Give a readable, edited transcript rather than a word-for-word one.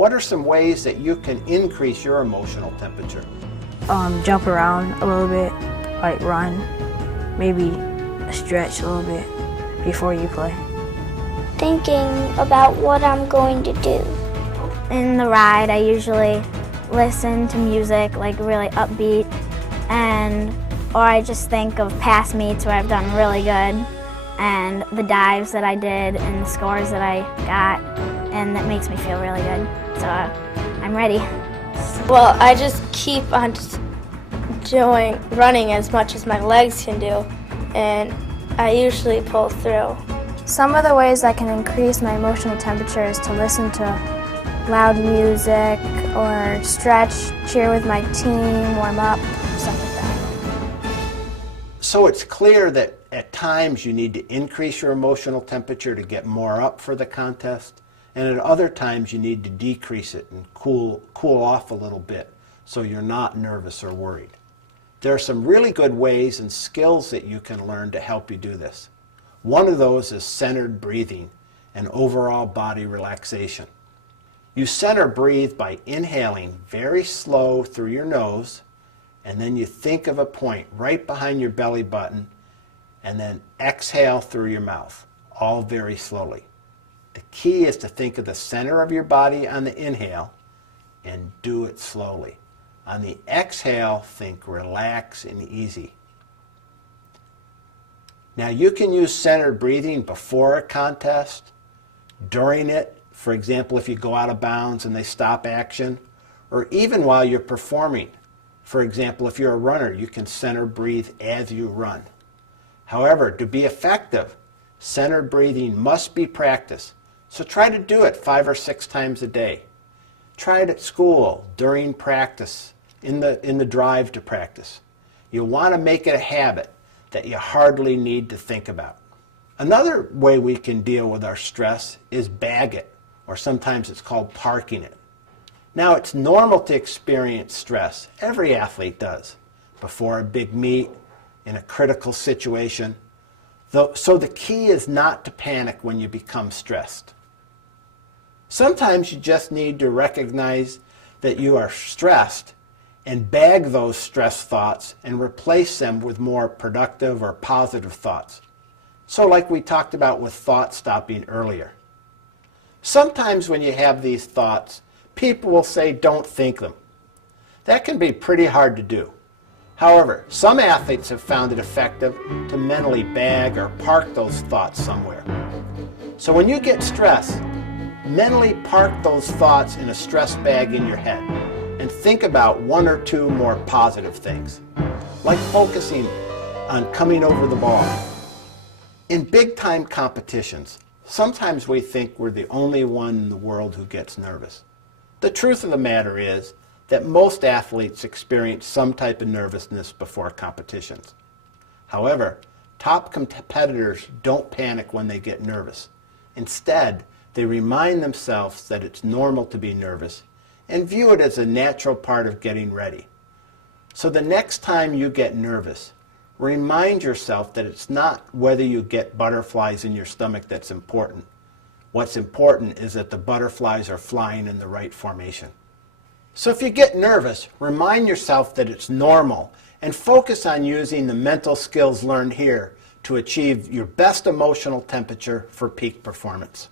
What are some ways that you can increase your emotional temperature? Jump around a little bit, like run, maybe stretch a little bit before you play. Thinking about what I'm going to do. In the ride, I usually listen to music, like really upbeat, or I just think of past meets where I've done really good, and the dives that I did and the scores that I got, and that makes me feel really good. So I'm ready. Well, I just keep on running as much as my legs can do, and I usually pull through. Some of the ways I can increase my emotional temperature is to listen to loud music or stretch, cheer with my team, warm up, stuff like that. So it's clear that at times you need to increase your emotional temperature to get more up for the contest, and at other times you need to decrease it and cool off a little bit so you're not nervous or worried. There are some really good ways and skills that you can learn to help you do this. One of those is centered breathing and overall body relaxation. You center breathe by inhaling very slow through your nose, and then you think of a point right behind your belly button, and then exhale through your mouth, all very slowly. The key is to think of the center of your body on the inhale and do it slowly. On the exhale, think relax and easy. Now you can use centered breathing before a contest, during it, for example, if you go out of bounds and they stop action, or even while you're performing. For example, if you're a runner, you can center breathe as you run. However, to be effective, centered breathing must be practiced. So try to do it 5 or 6 times a day. Try it at school, during practice, in the drive to practice. You'll want to make it a habit that you hardly need to think about. Another way we can deal with our stress is bag it, or sometimes it's called parking it. Now, it's normal to experience stress. Every athlete does, before a big meet, in a critical situation. So the key is not to panic when you become stressed. Sometimes you just need to recognize that you are stressed and bag those stress thoughts and replace them with more productive or positive thoughts. So like we talked about with thought stopping earlier. Sometimes when you have these thoughts, people will say don't think them. That can be pretty hard to do. However, some athletes have found it effective to mentally bag or park those thoughts somewhere. So when you get stressed, mentally park those thoughts in a stress bag in your head and think about 1 or 2 more positive things, like focusing on coming over the ball. In big-time competitions, sometimes we think we're the only one in the world who gets nervous. The truth of the matter is that most athletes experience some type of nervousness before competitions. However, top competitors don't panic when they get nervous. Instead, they remind themselves that it's normal to be nervous and view it as a natural part of getting ready. So the next time you get nervous, remind yourself that it's not whether you get butterflies in your stomach that's important. What's important is that the butterflies are flying in the right formation. So if you get nervous, remind yourself that it's normal and focus on using the mental skills learned here to achieve your best emotional temperature for peak performance.